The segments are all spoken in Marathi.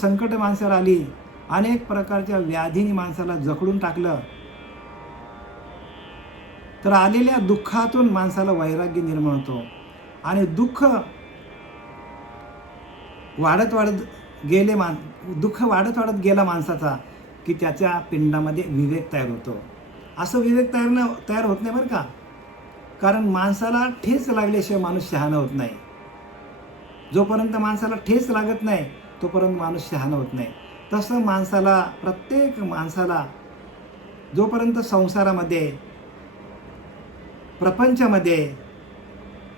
संकट माणसाला आली, अनेक प्रकारच्या व्याधींनी माणसाला जखडून टाकलं, तर आलेल्या दुःखातून माणसाला वैराग्य निर्माण होतो आणि दुःख वाढत वाढत गेले दुःख वाढत वाढत गेला माणसाचा की त्याच्या पिंडामध्ये विवेक तयार होतो. असं विवेक तयार होत नाही बरं का, कारण माणसाला ठेच लागल्याशिवाय माणूस शहाणा होत नाही. जोपर्यंत माणसाला ठेच लागत नाही तोपर्यंत माणूस शहाणा होत नाही. तसं माणसाला, प्रत्येक माणसाला जोपर्यंत संसारामध्ये, प्रपंचामध्ये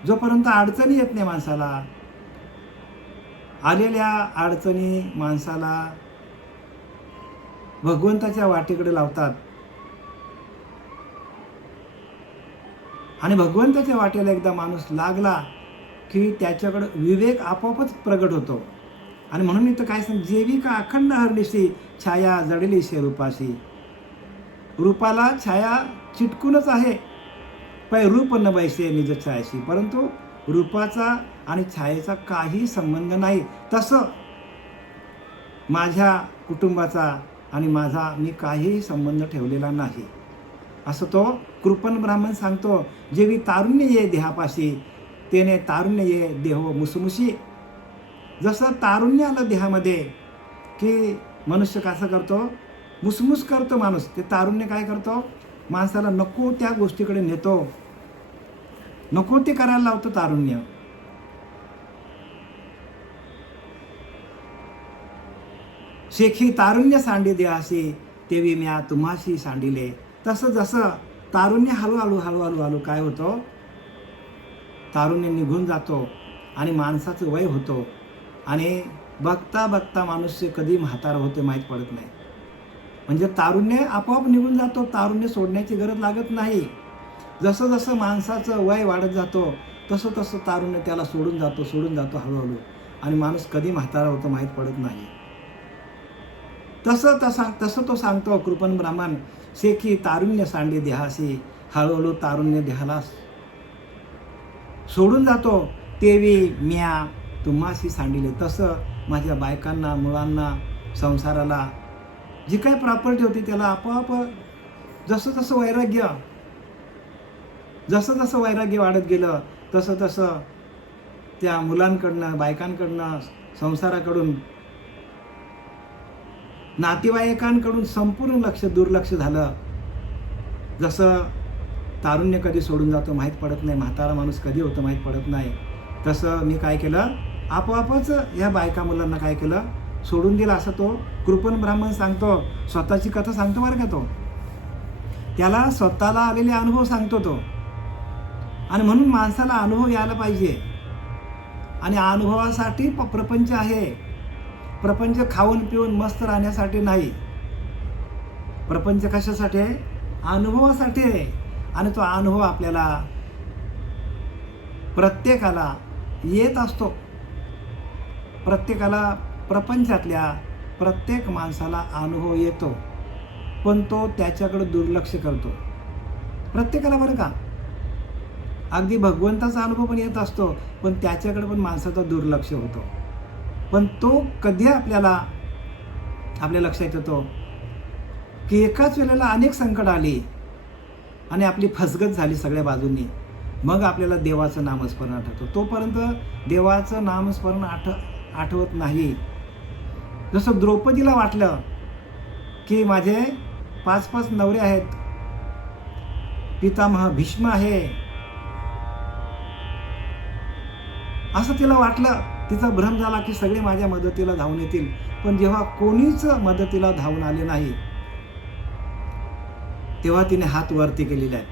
जोपर्यंत अडचणी येत नाही, माणसाला आलेल्या अडचणी माणसाला भगवंताच्या वाटेकडे लावतात आणि भगवंताच्या वाटेला एकदा माणूस लागला की त्याच्याकडे विवेक आपोआपच प्रगट होतो. आणि म्हणून इथं काय सांग, जेवी का अखंड हरलीशी छाया जडली शे रूपाशी. रूपाला छाया चिटकूनच आहे, पै रूप न बैसे निज छायाशी. परंतु रूपाचा आणि छायेचा काही संबंध नाही. तसं माझ्या कुटुंबाचा आणि माझा मी काहीही संबंध ठेवलेला नाही, असं तो कृपण ब्राह्मण सांगतो. जेवी तारुण्य ये देहापाशी, तेने तारुण्य ये देहो मुसमुशी. जसं तारुण्य आलं देहामध्ये की मनुष्य कसं करतो, मुसमुस करतो माणूस. ते तारुण्य काय करतो, माणसाला नको त्या गोष्टीकडे नेतो, नको ते करायला लावतो तारुण्य. शेखी तारुण्य सांडी देहाशी, तेवी म्या तुम्हाशी सांडिले. तसं जसं तारुण्य हळूहळू हळूहळू हळू काय होतं, तारुण्य निघून जातो आणि माणसाचं वय होतो आणि बघता बघता मनुष्य कधी म्हातारा होते माहीत पडत नाही. म्हणजे तारुण्य आपोआप निघून जातो, तारुण्य सोडण्याची गरज लागत नाही. जसं जसं माणसाचं वय वाढत जातो तसं तसं तारुण्य त्याला सोडून जातो हळूहळू, आणि माणूस कधी म्हातारा होतो माहीत पडत नाही. तसं तो सांगतो कृपण ब्राह्मण. शेखी तारुण्य सांडी देहाशी, हळूहळू तारुण्य देहाला सोडून जातो. तेवी म्या तुम्हाशी सांडिले. तसं माझ्या बायकांना, मुलांना, संसाराला जी काही प्रॉपर्टी होती त्याला आपोआप जसं जसं वैराग्य वाढत गेलं तसं तसं त्या मुलांकडनं, बायकांकडनं, संसाराकडून, नातेवाईकांकडून संपूर्ण दुर्लक्ष झालं. जसं तारुण्य कधी सोडून जातो माहीत पडत नाही, म्हातारा माणूस कधी होतं माहीत पडत नाही, तसं मी काय केलं, आपोआपच ह्या बायका मुलांना काय केलं, सोडून दिलं. असं तो कृपण ब्राह्मण सांगतो. स्वतःची कथा सांगतो बरं का तो. त्याला स्वतःला आलेले अनुभव सांगतो तो. आणि म्हणून माणसाला अनुभव यायला पाहिजे, आणि अनुभवासाठी प्रपंच आहे. प्रपंच खाऊन पिऊन मस्त राहण्यासाठी नाही. प्रपंच कशासाठी आहे, अनुभवासाठी आहे. आणि तो अनुभव आपल्याला प्रत्येकाला येत असतो. प्रत्येकाला, प्रपंचातल्या प्रत्येक माणसाला अनुभव येतो, पण तो त्याच्याकडे दुर्लक्ष करतो. प्रत्येकाला बरं का, अगदी भगवंताचा अनुभव पण येत असतो, पण त्याच्याकडे पण माणसाचा दुर्लक्ष होतो. पण तो कधी आपल्या लक्षात येतो की एकाच वेळेला अनेक संकट आली आणि आपली फसगत झाली सगळ्या बाजूंनी, मग आपल्याला देवाचं नामस्मरण आठवतं. तोपर्यंत देवाचं नामस्मरण आठवत नाही. जसं द्रौपदीला वाटलं की माझे 5 नवरे आहेत, पितामह भीष्म आहे, असं तिला वाटलं. तिचा भ्रम झाला की सगळे माझ्या मदतीला धावून येतील. पण जेव्हा कोणीच मदतीला धावून आले नाही तेव्हा तिने हात वरती केलेले आहेत.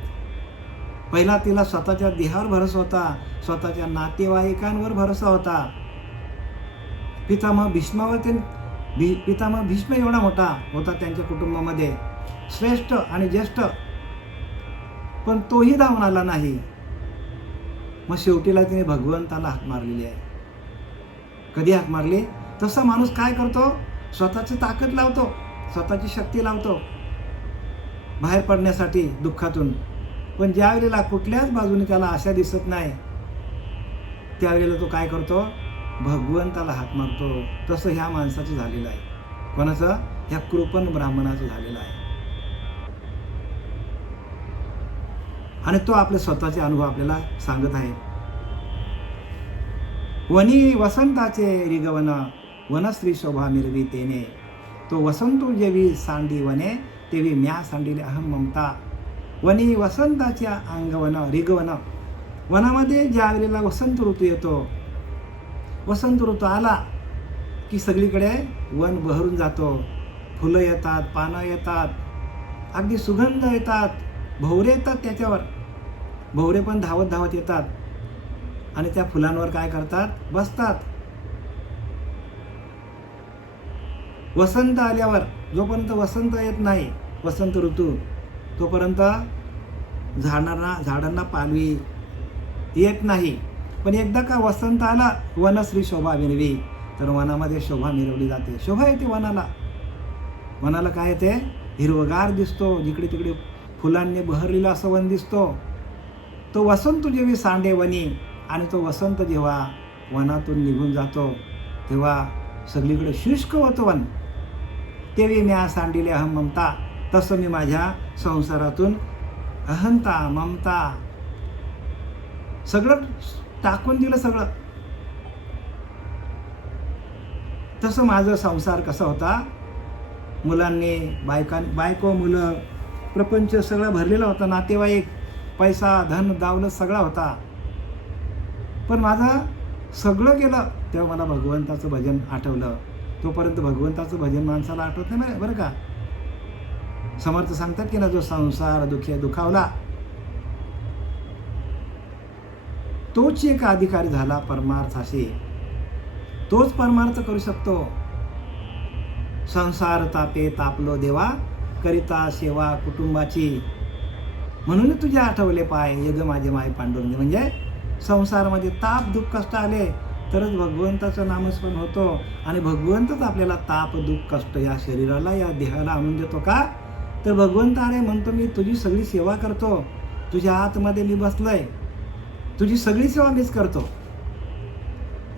पहिला तिला स्वतःच्या देहावर भरोसा होता, स्वतःच्या नातेवाईकांवर भरोसा होता. पितामह भीष्म एवढा मोठा होता त्यांच्या कुटुंबामध्ये, श्रेष्ठ आणि ज्येष्ठ, पण तोही धावून आला नाही. मग शेवटीला तिने भगवंताला हाक मारलेली आहे. कधी हाक मारली, तसा माणूस काय करतो, स्वतःची ताकद लावतो, स्वतःची शक्ती लावतो बाहेर पडण्यासाठी दुःखातून. पण ज्या वेळेला कुठल्याच बाजूने त्याला आशा दिसत नाही त्यावेळेला तो काय करतो, भगवंताला हाक मारतो, तसं ह्या माणसाचं झालेलं आहे. कोणाचं? ह्या कृपण ब्राह्मणाचं झालेलं आहे. आणि तो आपले स्वतःचे अनुभव आपल्याला सांगत आहे. वनी वसंताचे रिगवन, वनश्री शोभा मिरवी तेने, तो वसंतू जेवी सांडी वने, तेवी म्या सांडिले अहम ममता. वनी वसंताच्या अंगवन रिगवन, वनामध्ये ज्या वेळेला वसंत ऋतू येतो, वसंत ऋतू आला की सगळीकडे वन बहरून जातो. फुलं येतात, पानं येतात, अगदी सुगंध येतात, भोवरे येतात त्याच्यावर. भोवरे पण धावत धावत येतात आणि त्या फुलांवर काय करतात? बसतात. वसंत आल्यावर, जोपर्यंत वसंत येत नाही, वसंत ऋतू, तोपर्यंत झाडांना पालवी येत नाही. पण एकदा का वसंत आला, वनश्री शोभा मिरवी, तर वनामध्ये शोभा मिरवली जाते. शोभा येते वनाला. वनाला काय येते? हिरवगार दिसतो, जिकडे तिकडे फुलांनी बहरलेला असं वन दिसतो. तो वसंत जेवी सांडे वनी, आणि तो वसंत जेव्हा वनातून निघून जातो तेव्हा सगळीकडे शुष्क होतं वन. तेवी म्या सांडिले अहम ममता, तसं मी माझ्या संसारातून अहंता, ममता सगळं टाकून दिलं सगळं. तसं माझा संसार कसा होता? मुलांनी, बायको, मुलं, प्रपंच सगळा भरलेला होता. नातेवाईक, पैसा, धन, दौलत सगळा होता. पण माझं सगळं गेलं तेव्हा मला भगवंताचं भजन आठवलं. तोपर्यंत भगवंताचं भजन माणसाला आठवत नाही बरं का. समर्थ सांगतात की ना, जो संसार दुखावला, तोच एक अधिकारी झाला परमार्थाशी. तोच परमार्थ करू शकतो. संसार तापे तापलो देवा, करिता सेवा कुटुंबाची, म्हणून तुझे आठवले पाय, यग माझे माय पांडुरंग. म्हणजे संसारामध्ये ताप, दुःख, कष्ट आले तरच भगवंताचं नामस्मरण होतो. आणि भगवंतच आपल्याला ताप, दुःख, कष्ट या शरीराला, या देहाला आणून देतो का? तर भगवंत अरे म्हणतो, मी तुझी सगळी सेवा करतो, तुझ्या आतमध्ये मी बसलोय, तुझी सगळी सेवा मीच करतो.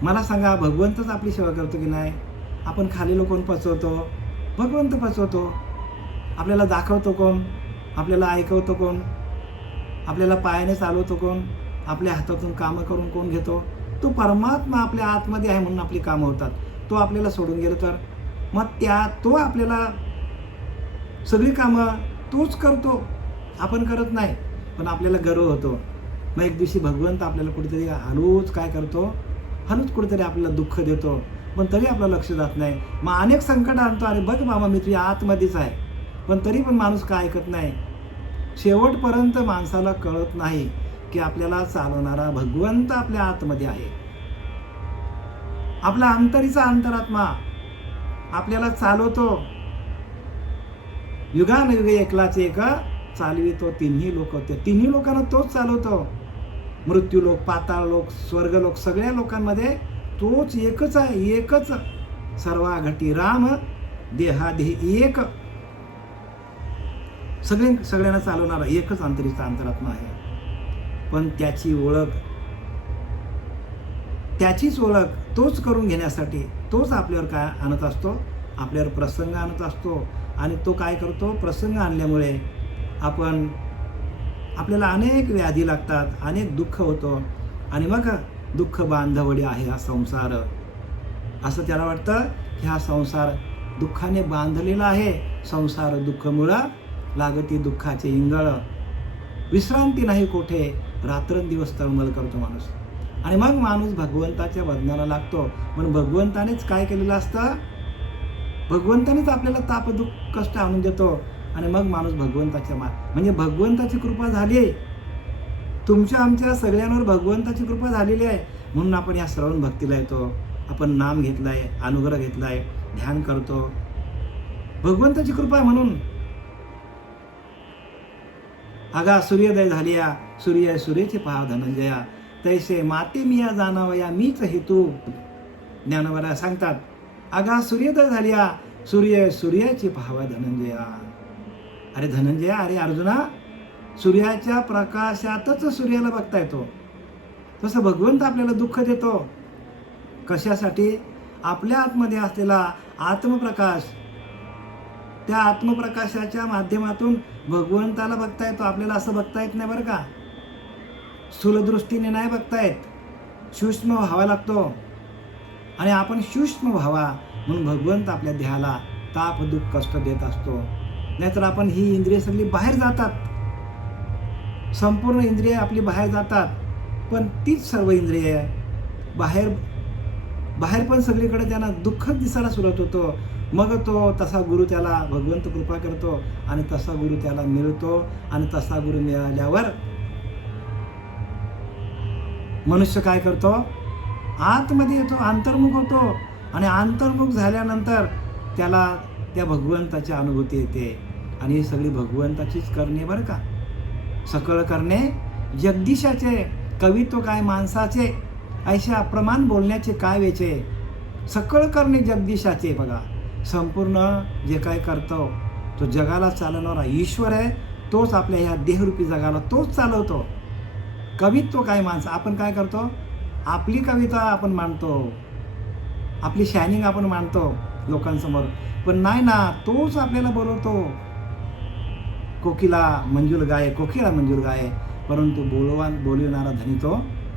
मला सांगा, भगवंतच आपली सेवा करतो की नाही? आपण खालीलो कोण पचवतो? भगवंत पचवतो. आपल्याला दाखवतो कोण? आपल्याला ऐकवतो कोण? आपल्याला पायाने चालवतो कोण? आपल्या हातातून कामं करून कोण घेतो? तो परमात्मा आपल्या आतमध्ये आहे म्हणून आपली कामं होतात. तो आपल्याला सोडून गेलो तर मग तो आपल्याला सगळी कामं तोच करतो, आपण करत नाही. पण आपल्याला गर्व होतो. मग एक दिवशी भगवंत आपल्याला कुठेतरी हळूच काय करतो? हळूच कुठेतरी आपल्याला दुःख देतो, पण तरी आपलं लक्ष जात नाही. मग अनेक संकट आणतो. अरे बघ बाबा, मी तुझ्या आतमध्येच आहे. पण तरी पण माणूस काय ऐकत नाही. शेवटपर्यंत माणसाला कळत नाही की आपल्याला चालवणारा भगवंत आपल्या आतमध्ये आहे. आपला अंतरीचा अंतरात्मा आपल्याला चालवतो. युगानुयुगे एकलाच एक चालवितो तिन्ही लोक. ते तिन्ही लोकांना तोच चालवतो. मृत्यूलोक, पाताळलोक, स्वर्गलोक, सगळ्या लोकांमध्ये तोच एकच आहे. एकच सर्वा घटी राम, देहादेह एक. सगळ्यांना चालवणारा एकच अंतरीचा अंतरात्मा आहे. पण त्याचीच ओळख तोच करून घेण्यासाठी तोच आपल्यावर काय आणत असतो? आपल्यावर प्रसंग आणत असतो. आणि तो काय करतो? प्रसंग आणल्यामुळे आपल्याला अनेक व्याधी लागतात, अनेक दुःख होतो. आणि मग दुःख बांधवडी आहे हा संसार, असं त्याला वाटतं की हा संसार दुःखाने बांधलेला आहे. संसार दुःखमुळं लागती दुःखाचे इंगळ, विश्रांती नाही कोठे, रात्रंदिवस तळमळ करतो माणूस. आणि मग माणूस भगवंताच्या भजनाला लागतो. म्हणून भगवंतानेच काय केलेलं असतं? भगवंतानेच आपल्याला ताप, दुःख, कष्ट आणून देतो. आणि मग माणूस भगवंताच्या म्हणजे भगवंताची कृपा झाली आहे. तुमच्या आमच्या सगळ्यांवर भगवंताची कृपा झालेली आहे. म्हणून आपण या श्रवण भक्तीला येतो. आपण नाम घेतलाय, अनुग्रह घेतलाय, ध्यान करतो. भगवंताची कृपा आहे म्हणून. अगा सूर्योदय झालिया, सूर्य सूर्याचे पहा धनंजया, तैसे माते मिया जाणावया मीच हेतू. ज्ञानवरा सांगतात, अगा सूर्योदय झालिया, सूर्य सूर्याची पहावा धनंजया. अरे धनंजया, अरे अर्जुना, सूर्याच्या प्रकाशातच सूर्याला बघता येतो. तसं भगवंत आपल्याला दुःख देतो, कशासाठी? आपल्या आतमध्ये असलेला आत्मप्रकाश, त्या आत्मप्रकाशाच्या माध्यमातून भगवंताला बघता येतो. आपल्याला असं बघता येत नाही बरं का, स्थूलदृष्टीने नाही बघता येत, सूक्ष्म व्हावा लागतो. आणि आपण सूक्ष्म व्हावा म्हणून भगवंत आपल्या देहाला ताप दुःख कष्ट देत असतो. नाहीतर आपण ही इंद्रिय सगळी बाहेर जातात, संपूर्ण इंद्रिय आपली बाहेर जातात. पण तीच सर्व इंद्रिय बाहेर पण सगळीकडे त्यांना दुःखच दिसायला सुरुवात होतो. मग तो तसा गुरु, त्याला भगवंत कृपा करतो आणि तसा गुरु त्याला मिळतो. आणि तसा गुरु मिळाल्यावर मनुष्य काय करतो? आतमध्ये येतो, अंतर्मुख होतो. आणि अंतर्मुख झाल्यानंतर त्याला त्या भगवंताची अनुभूती येते. आणि ही सगळी भगवंताचीच करणे बरं का. सकळ करणे जगदीशाचे, कवित्व काय माणसाचे, ऐशे अप्रमाण बोलण्याचे काय वेचे. सकळ करणे जगदीशाचे. बघा, संपूर्ण जे काय करतो तो जगाला चालवणारा ईश्वर आहे. तोच आपल्या ह्या देहरूपी जगाला तोच चालवतो. कवित्व काय माणसं, आपण काय करतो? आपली कविता आपण मांडतो, आपली शायनिंग आपण मांडतो लोकांसमोर. पण नाही ना, तोच आपल्याला बोलवतो. कोकिला मंजूळ गाये, परंतु बोलविणारा धनी तो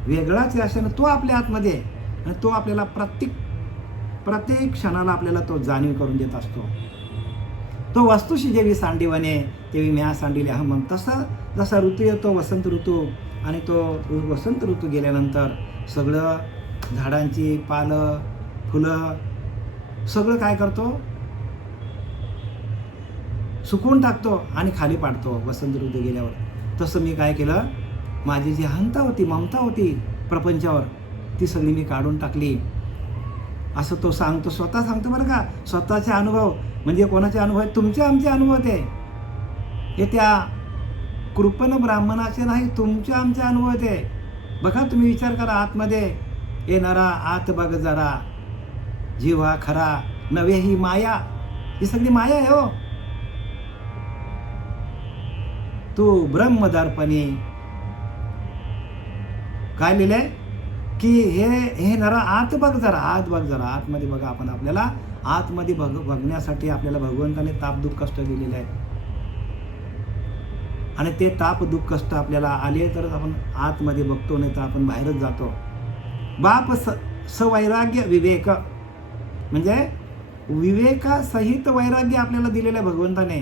वेगळाच असल्यानं तो आपल्या आतमध्ये आहे. आणि तो आपल्याला प्रत्येक क्षणाला आपल्याला तो जाणीव करून देत असतो. तो वस्तूशी जेवी सांडीवने तेवी म्या सांडिले अहम. जसा ऋतू येतो वसंत ऋतू, आणि तो वसंत ऋतू गेल्यानंतर सगळं झाडांची पालं फुलं सगळं काय करतो? सुकवून टाकतो आणि खाली पाडतो वसंत ऋतू गेल्यावर. तसं मी काय केलं? माझी जी अहंता होती, ममता होती प्रपंचावर, ती सगळी मी काढून टाकली. असं तो सांगतो, स्वतः सांगतो बरं का. स्वतःचे अनुभव म्हणजे कोणाचे अनुभव आहेत? तुमचे आमचे अनुभव ते. हे त्या कृपण ब्राह्मणाचे नाही, तुमचे आमचे अनुभव ते. बघा, तुम्ही विचार करा आतमध्ये. ए नरा आत बघ जरा, जीवा खरा नव्हे ही माया. ही सगळी माया आहे हो. तू ब्रह्मदर्पणी काय लिहिलंय की हे नरा आत बघ जरा, आत बघ जरा, आतमध्ये बघा. आपण आपल्याला आतमध्ये बघण्यासाठी आपल्याला भगवंताने ताप दुःख कष्ट दिलेले आहेत. आणि ते ताप दुःख कष्ट आपल्याला आले तरच आपण आतमध्ये बघतो, नाही तर आपण बाहेरच जातो. बाप सवैराग्य विवेक म्हणजे विवेकासहित वैराग्य आपल्याला दिलेलं आहे भगवंताने.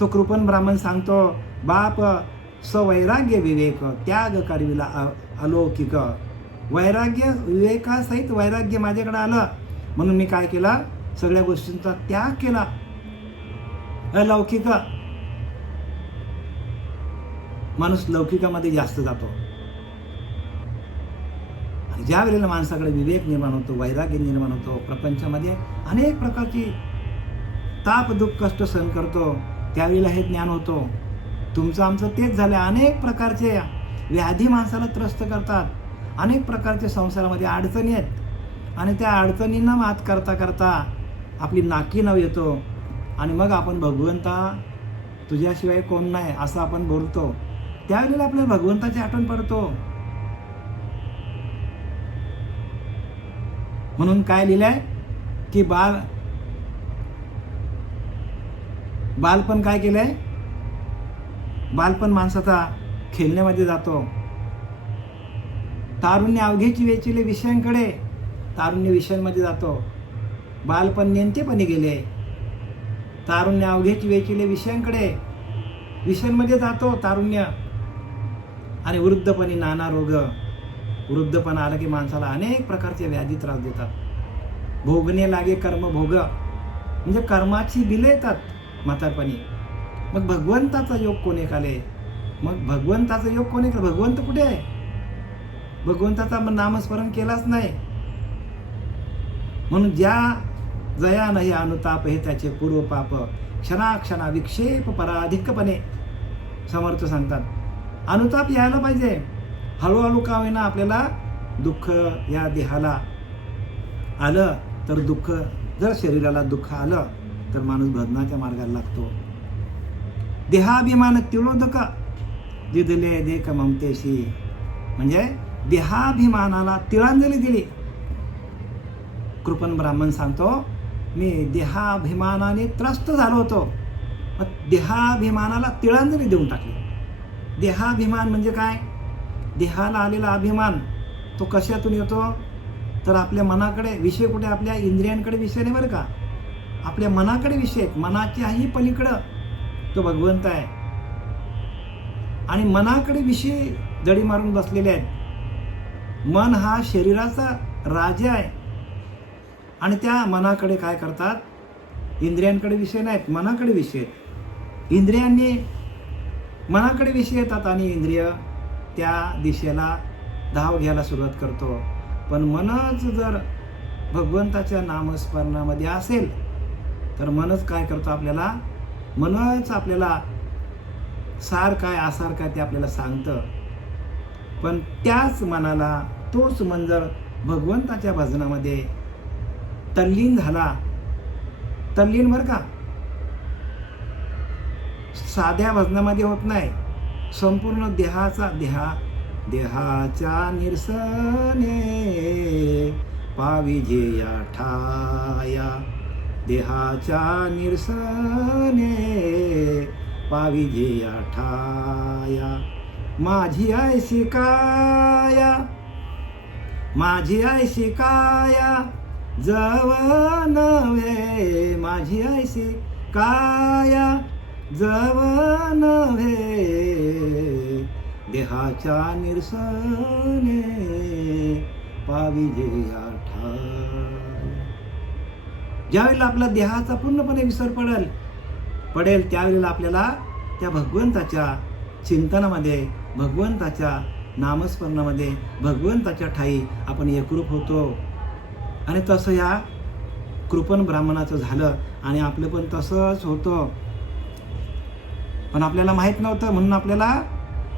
तो कृपण ब्राह्मण सांगतो, बाप सवैराग्य विवेक त्याग करविला अलौकिक. वैराग्य, विवेकासहित वैराग्य माझ्याकडे आलं म्हणून मी काय केलं? सगळ्या गोष्टींचा त्याग केला. अलौकिक माणूस लौकिकामध्ये जास्त जातो. आणि ज्या वेळेला माणसाकडे विवेक निर्माण होतो, वैराग्य निर्माण होतो, प्रपंचामध्ये अनेक प्रकारची ताप दुःख कष्ट सहन करतो, त्यावेळेला हे ज्ञान होतो. तुमचं आमचं तेच झालं. अनेक प्रकारचे व्याधी माणसाला त्रस्त करतात, अनेक प्रकारचे संसारामध्ये अडचणी आहेत. आणि त्या अडचणींना मात करता करता आपली नाकी नव येतो. आणि मग आपण भगवंता तुझ्याशिवाय कोण नाही असं आपण बोलतो. त्यावेळेला आपल्याला भगवंताची आठवण पडतो. म्हणून काय लिहिलंय की बालपण काय केलंय? बालपण माणसाचा खेळण्यामध्ये जातो. तारुण्य अवघेची वेचीले विषयांकडे, तारुण्य विषयांमध्ये जातो. बालपण नेमकेपणी गेले, तारुण्य अवघेची वेचीले विषयांकडे, विषयांमध्ये जातो तारुण्य. आणि वृद्धपणी नाना रोग. वृद्धपण आलं की माणसाला अनेक प्रकारचे व्याधी त्रास देतात. भोगणे लागे कर्म भोग म्हणजे कर्माची बिले येतात म्हातारपणी. मग भगवंताचा योग कोणी काले? मग भगवंताचा योग कोणी केला? भगवंत कुठे आहे? भगवंताचा नामस्मरण केलाच नाही. म्हणून ज्या जया नाही अनुताप हे त्याचे पूर्व पाप, क्षणाक्षणा विक्षेप पराधिकपणे समर्थ सांगतात. अनुताप यायला पाहिजे. हळूहळू का होईना आपल्याला दुःख या देहाला आलं तर दुःख, जर शरीराला दुःख आलं तर माणूस भजनाच्या मार्गाला लागतो. देहाभिमान तिळोदक दिदले देख ममतेशी म्हणजे देहाभिमानाला तिळांजली दिली. कृपण ब्राह्मण सांगतो, मी देहाभिमानाने त्रस्त झालो होतो, मग देहाभिमानाला तिळांजली देऊन टाकली. देहाभिमान म्हणजे काय? देहाला आलेला अभिमान तो कशातून येतो? तर आपल्या मनाकडे विषय, कुठे आपल्या इंद्रियांकडे विषय नाही बरं का, आपल्या मनाकडे विषय आहेत. मनाच्याही पलीकडं तो भगवंत आहे आणि मनाकडे विषय दडी मारून बसलेले आहेत. मन हा शरीराचा राजा आहे आणि त्या मनाकडे काय करतात? इंद्रियांकडे विषय नाहीत, मनाकडे विषय आहेत. इंद्रियांनी मनाकडे विषय येतात आणि इंद्रिय त्या दिशेला धाव घ्यायला सुरुवात करतो. पण मनच जर भगवंताच्या नामस्मरणामध्ये असेल तर मनच काय करतो? मनच आपल्याला सार काय आसार काय ते आपल्याला सांगतं. पण त्याच मनाला, तोच मन जर भगवंताच्या भजनामध्ये तल्लीन झाला, तल्लीन बरं का, साध्या भजनामध्ये होत नाही, संपूर्ण देहाच्या निरसने पाविजे या ठाया, देहाच्या निरसने पाविजे या ठाया. माझी ऐशी काया, माझी ऐशी काया जव नव्हे, माझी ऐशी काया जव नव्हे, देहाच्या निरसने पाविजे या ठाया. ज्यावेळेला आपला देहाचा पूर्णपणे विसर पडेल त्यावेळेला आपल्याला त्या भगवंताच्या चिंतनामध्ये, भगवंताच्या नामस्मरणामध्ये, भगवंताच्या ठाई आपण एकरूप होतो. आणि तसं या कृपण ब्राह्मणाचं झालं आणि आपलं पण तसंच होतं. पण आपल्याला माहीत नव्हतं, म्हणून आपल्याला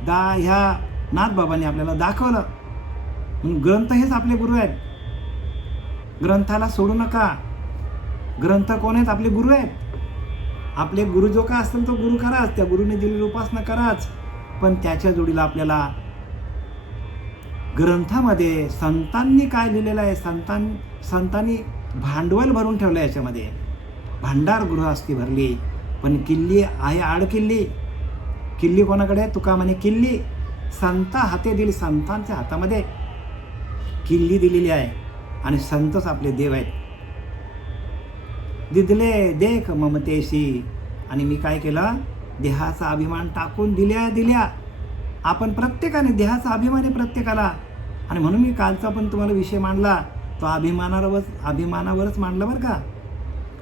ह्या नाथबाबांनी आपल्याला दाखवलं. म्हणून ग्रंथ हेच आपले गुरु आहेत. ग्रंथाला सोडू नका. ग्रंथ कोण आहेत? आपले गुरु आहेत. आपले गुरु जो काय असतील तो गुरु कराच, त्या गुरुने दिलेली उपासना कराच. पण त्याच्या जोडीला आपल्याला ग्रंथामध्ये संतांनी काय लिहिलेलं आहे, संतांनी भांडवल भरून ठेवलं आहे. याच्यामध्ये भांडार गृहस्थी भरली, पण किल्ली आहे आडकिल्ली. किल्ली कोणाकडे? तुका म्हणे किल्ली संता हाते दिली. संतांच्या हातामध्ये किल्ली दिलेली आहे आणि संतच आपले देव आहेत. दिदले देख ममतेशी. आणि मी काय केलं? देहाचा अभिमान टाकून दिल्या. आपण प्रत्येकाने देहाचा अभिमान आहे प्रत्येकाला. आणि म्हणून मी कालचा पण तुम्हाला विषय मांडला, तो अभिमानावरच मांडला बरं का.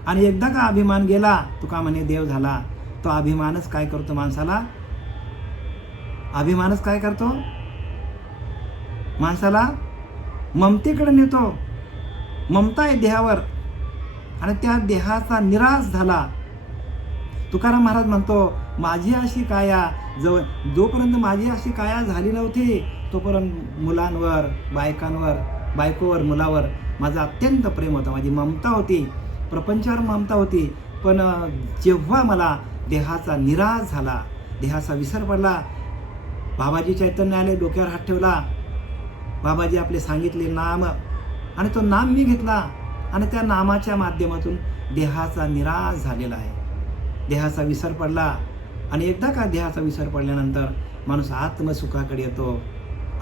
आणि एकदा का अभिमान गेला, तुका म्हणे देव झाला. तो अभिमानच काय करतो माणसाला? अभिमानच काय करतो? माणसाला ममतेकडे नेतो. ममता आहे देहावर आणि त्या देहाचा निराश झाला. तुकाराम महाराज म्हणतो, माझी अशी काया जोपर्यंत माझी अशी काया झाली नव्हती तोपर्यंत मुलांवर, बायकोवर, मुलावर माझं अत्यंत प्रेम होतं, माझी ममता होती, प्रपंचावर ममता होती. पण जेव्हा मला देहाचा निराश झाला, देहाचा विसर पडला, बाबाजी चैतन्य आले, डोक्यावर हात ठेवला, बाबाजी आपले सांगितले नाम आणि तो नाम मी घेतला आणि त्या नामाच्या माध्यमातून देहाचा निराश झालेला आहे. देहाचा विसर पडला आणि एकदा का देहाचा विसर पडल्यानंतर माणूस आत्मसुखाकडे येतो.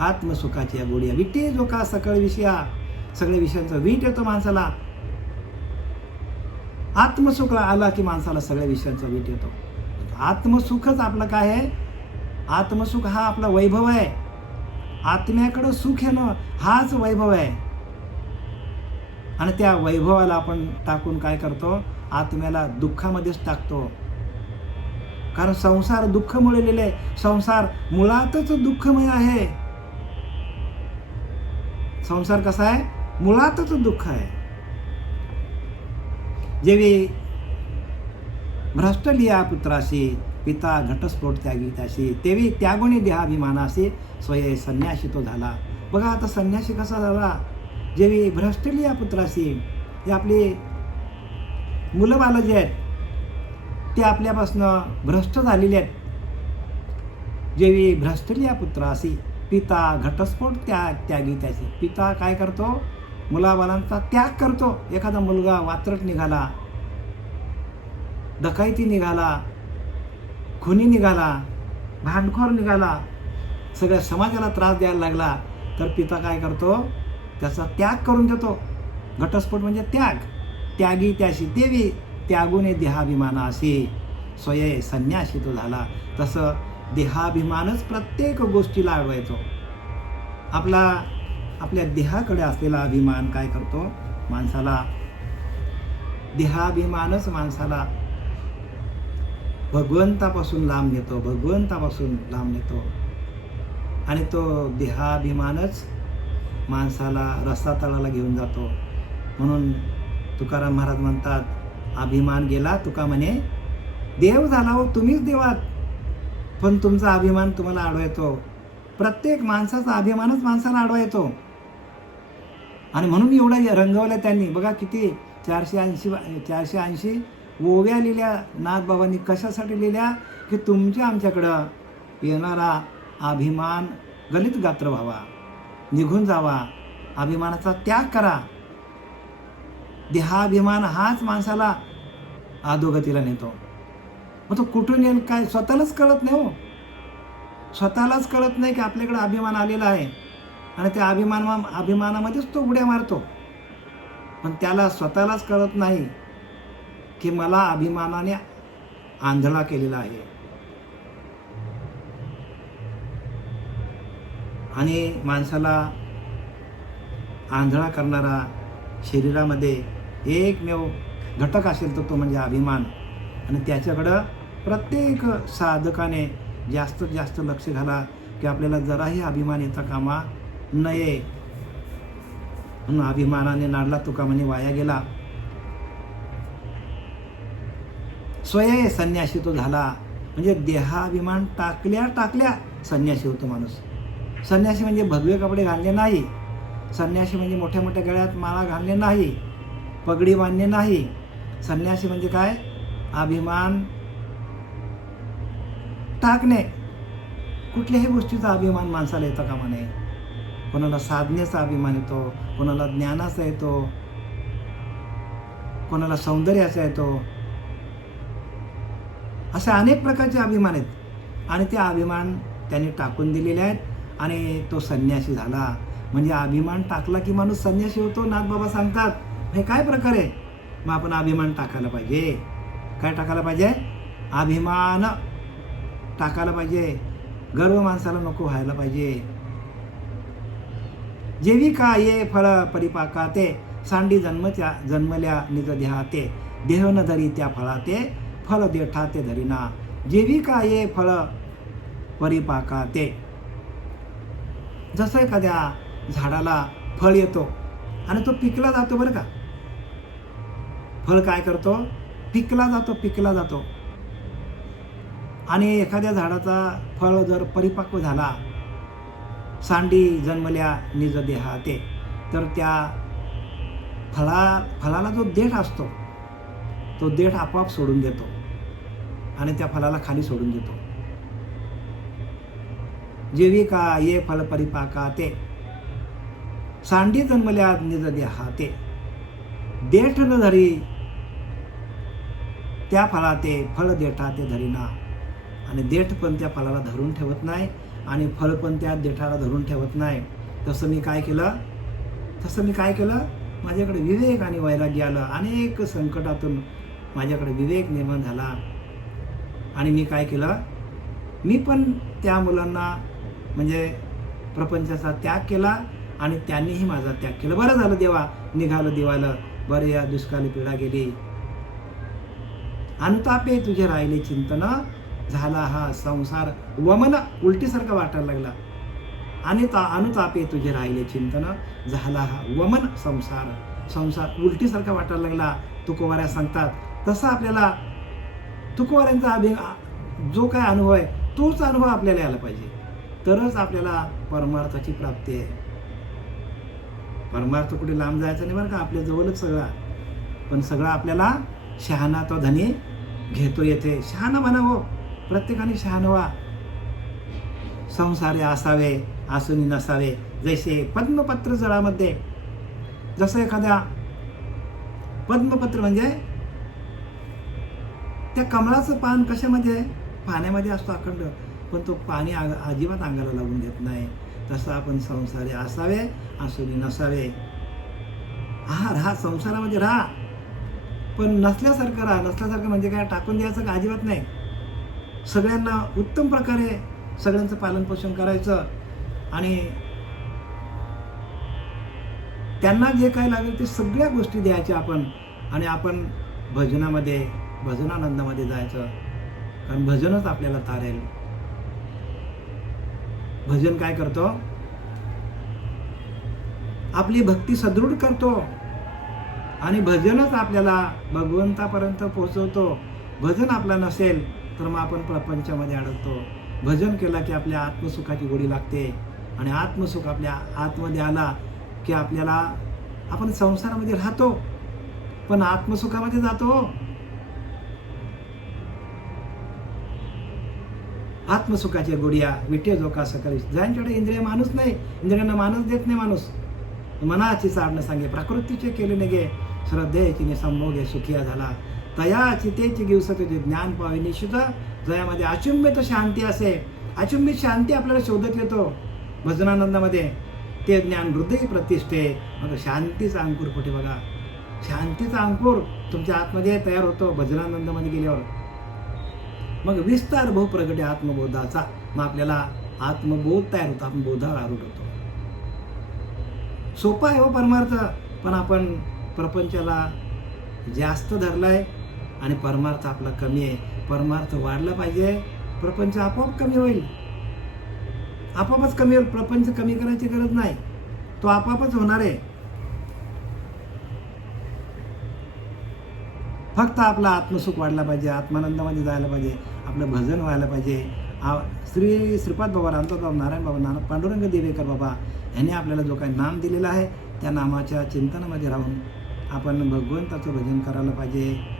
आत्मसुखाची या गोडी विटे जो का सगळ्या विषयांचा वीट येतो माणसाला. आत्मसुख आला की माणसाला सगळ्या विषयांचा वीट येतो. आत्मसुखच आपलं काय आहे? आत्मसुख हा आपला वैभव आहे. आत्म्याकडं सुख येणं हाच वैभव आहे. आणि त्या वैभवाला आपण टाकून काय करतो? आत्म्याला दुःखामध्येच टाकतो. कारण संसार दुःखमुळे लिहिले आहे. संसार मुळातच दुःखमय आहे. संसार कसा आहे? मुळातच दुःख आहे. जेवी भ्रष्ट लिया पुत्राशी, पिता घटस्फोट त्यागी त्याशी, तेवी त्यागुणी देहाभिमानाशी स्वय संन्याशी तो झाला. बघा आता संन्यासी कसा झाला? जेवी भ्रष्ट लिया पुत्राशी, हे आपले मुलं बालं जे आहेत ते आपल्यापासनं भ्रष्ट झालेले आहेत. जेवी भ्रष्ट लिया पुत्राशी, पिता घटस्फोट त्यागी त्याचे. पिता काय करतो? मुलाबाळांचा त्याग करतो. एखादा मुलगा वात्रट निघाला, डकायती निघाला, खुनी निघाला, भांडखोर निघाला, सगळ्या समाजाला त्रास द्यायला लागला, तर पिता काय करतो? त्याचा त्याग करून देतो. घटस्फोट म्हणजे त्याग. त्यागी त्याशी देवी, त्यागुने देहाभिमानाशी स्वये संन्यासी तो झाला. तसं देहाभिमानच प्रत्येक गोष्टीला अडवायचो. आपल्या देहाकडे असलेला अभिमान काय करतो? माणसाला, देहाभिमानच माणसाला भगवंतापासून लांब नेतो, भगवंतापासून लांब नेतो. आणि तो देहाभिमानच माणसाला रसातळाला घेऊन जातो. म्हणून तुकाराम महाराज म्हणतात, अभिमान गेला तुका म्हणे देव झाला हो तुम्हीच देवात, पण तुमचा अभिमान तुम्हाला आडवा येतो. प्रत्येक माणसाचा अभिमानच माणसाला आडवा येतो. आणि म्हणून एवढा रंगवलं त्यांनी. बघा किती 480 ओव्या लिहिल्या नाथबाबांनी. कशासाठी लिहिल्या? की तुमच्या आमच्याकडं येणारा अभिमान गलित गात्र व्हावा, निघून जावा, अभिमानाचा त्याग करा. देहाभिमान हाच माणसाला अधोगतीला नेतो. मग तो कुठून येईल काय स्वतःलाच कळत नाही हो. स्वतःलाच कळत नाही की आपल्याकडे अभिमान आलेला आहे, आणि त्या अभिमानामध्येच तो उड्या मारतो. पण त्याला स्वतःलाच कळत नाही की मला अभिमानाने आंधळा केलेला आहे. आणि माणसाला आंधळा करणारा शरीरामध्ये एकमेव घटक असेल तर तो म्हणजे अभिमान. आणि त्याच्याकडं प्रत्येक साधकाने जास्तीत जास्त लक्ष घाला की आपल्याला जराही अभिमान येता कामा नये. म्हणून अभिमानाने नाडला तुका म्हणे वाया गेला. स्वये संन्यासी तो झाला. म्हणजे देहाभिमान टाकल्या संन्यासी होतो माणूस. संन्यासी म्हणजे भगवे कपडे घालणे नाही. संन्यासी म्हणजे मोठ्या मोठ्या गळ्यात माळा घालणे नाही, पगडी बांधणे नाही. संन्यासी म्हणजे काय? अभिमान टाकणे. कुठल्याही गोष्टीचा अभिमान माणसाला येतो कामा नये. कोणाला साधनेचा अभिमान येतो, कोणाला ज्ञानाचा येतो, कोणाला सौंदर्याचा येतो. असे अनेक प्रकारचे अभिमान आहेत. आणि ते अभिमान त्यांनी टाकून दिलेले आहेत. आणि तो संन्यासी झाला. म्हणजे अभिमान टाकला की माणूस संन्यासी होतो. नाथबाबा सांगतात हे काय प्रकार आहे? मग आपण अभिमान टाकायला पाहिजे. काय टाकायला पाहिजे? अभिमान टाकायला पाहिजे. गर्व माणसाला नको व्हायला पाहिजे. जेविका ये फळ परिपाकाते, सांडी जन्मल्या निज देहाते, देह न धरी त्या फळाते, फळ देठाते धरीना. जेविका ये फळ परिपाकाते. जसं एखाद्या झाडाला फळ येतो आणि तो पिकला जातो बरं का. फळ काय करतो? पिकला जातो. आणि एखाद्या झाडाचा फळ जर परिपक्व झाला, सांडी जन्मल्या निज देहाते, तर त्या फळाला जो देठ असतो तो देठ आपोआप सोडून देतो आणि त्या फळाला खाली सोडून देतो. जेविका ये फळ परिपाकाते, सांडी जन्मल्या निज देहाते, देठ न धरी त्या फळाते, फळ देठाते धरीना. आणि देठ पण त्या फळाला धरून ठेवत नाही आणि फळ पण त्या देठाला धरून ठेवत नाही. तसं मी काय केलं? माझ्याकडे विवेक आणि वैराग्य आलं. अनेक संकटातून माझ्याकडे विवेक निर्माण झाला. आणि मी काय केलं? मी पण त्या मुलांना म्हणजे प्रपंचाचा त्याग केला आणि त्यांनीही माझा त्याग केला. बरं झालं देवा, निघालं दिवालं. बरं, या दुष्काळी पिढा गेली. अनुतापे तुझे राहिले चिंतन, झाला हा संसार वमन. उलटीसारखा वाटायला लागला. आणि अनुतापे तुझे राहिले चिंतन, झाला हा वमन संसार उलटीसारखा वाटायला लागला. तुकोबाऱ्या सांगतात तसं आपल्याला तुकोबाऱ्यांचा जो काय अनुभव आहे तोच अनुभव आपल्याला यायला पाहिजे, तरच आपल्याला परमार्थाची प्राप्ती आहे. परमार्थ कुठे लांब जायचं नाही बरं का, आपल्या जवळच सगळा. पण सगळा आपल्याला शहाणा तो धनी घेतो येथे. शहाणा बनावं, प्रत्येकाने शहाणा व्हा. संसारे असावे आसुनी नसावे. जैसे पद्मपत्र जळामध्ये, जसं एखाद्या पद्मपत्र म्हणजे त्या कमळाचं पान कशामध्ये आहे? पाण्यामध्ये असतो अखंड, पण तो पाणी अजिबात अंगाला लागून घेत नाही. तसं आपण संसारी असावे, आसुनी नसावे. राहा संसारामध्ये राहा, पण नसल्यासारखं राहा. नसल्यासारखं म्हणजे काय? टाकून द्यायचं का? अजिबात नाही. सगळ्यांना उत्तम प्रकारे सगळ्यांचं पालनपोषण करायचं आणि त्यांना जे काय लागेल ते सगळ्या गोष्टी द्यायच्या आपण. आणि आपण भजनामध्ये, भजनानंदामध्ये जायचं, कारण भजनच आपल्याला तारेल. भजन काय करतो? आपली भक्ती सदृढ करतो आणि भजनच आपल्याला भगवंतापर्यंत पोहोचवतो. भजन आपला नसेल तर मग आपण प्रपंचामध्ये अडकतो. भजन केला की आपल्या आत्मसुखाची गोडी लागते आणि आत्मसुख आपल्या आतमध्ये आला की आपल्याला, आपण संसारामध्ये राहतो पण आत्मसुखामध्ये जातो. आत्मसुखाच्या गोडिया विटे जो का सकळी. ज्यांच्याकडे इंद्रिय माणूस नाही, इंद्रियांना माणूस देत नाही माणूस. मनाची चाडणं सांगे, प्रकृतीचे केले नगे, श्रद्धेची संभोगे सुखिया झाला. तया चितेची गिवस तुझे ज्ञान पावे निश्चित. जयामध्ये अचुंबित शांती असे. अचुंबित शांती आपल्याला शोधत येतो भजनानंदामध्ये. ते ज्ञान हृदय प्रतिष्ठे. मग शांतीचा अंकुर कुठे? बघा, शांतीचा अंकुर तुमच्या आतमध्ये तयार होतो भजनानंदामध्ये गेल्यावर. मग विस्तार भाऊ प्रगटे आत्मबोधाचा. मग आपल्याला आत्मबोध तयार होतो, आपण बोधावर आरूढ होतो. सोपा आहे हो परमार्थ, पण आपण प्रपंचाला जास्त धरलाय आणि परमार्थ आपला कमी आहे. परमार्थ वाढला पाहिजे, प्रपंच आपोआप कमी होईल. आपोआपच कमी होईल. प्रपंच कमी करायची गरज नाही, तो आपोआपच होणार आहे. फक्त आपला आत्मसुख वाढला पाहिजे, आत्मानंदामध्ये जायला पाहिजे, आपलं भजन व्हायला पाहिजे. श्री श्रीपाद बाबा, रामदास नारायण बाबा, पांडुरंग देवेकर बाबा यांनी आपल्याला जो काही नाम दिलेला आहे त्या नामाच्या चिंतनामध्ये राहून आपण भगवंताचं भजन करायला पाहिजे.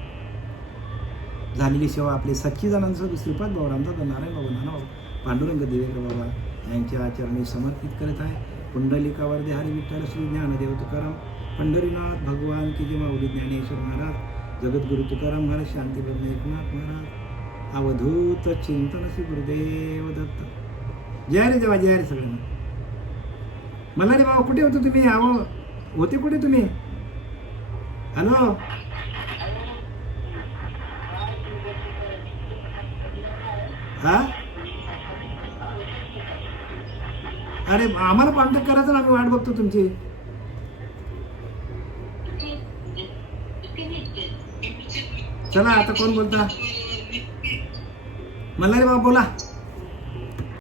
झालेली सेवा आपली सच्चिदानंद श्रीपाद बाबा, रामदास नारायण बाबा, नाना पांडुरंग देवेकर बाबा यांच्या आचरणी समर्पित करत आहे. पुंडलिकावर दे हरी विठ्ठल श्री ज्ञानदेव तुकाराम, पंढरीनाथ भगवान की जय. माऊली ज्ञानेश्वर महाराज, जगद्गुरु तुकाराम महाराज, शांती ब्रह्म एकनाथ महाराज, अवधूत चिंतन श्री गुरुदेव दत्त. जय रे देवा, जय रे सगळ्यांना. मला रे बाबा, कुठे होते तुम्ही? होते कुठे तुम्ही? हॅलो, हा, अरे आम्हाला कॉन्टॅक्ट करायचा ना, आम्ही वाट बघतो तुमची. चला, आता कोण बोलता? मला रे बाबा बोला.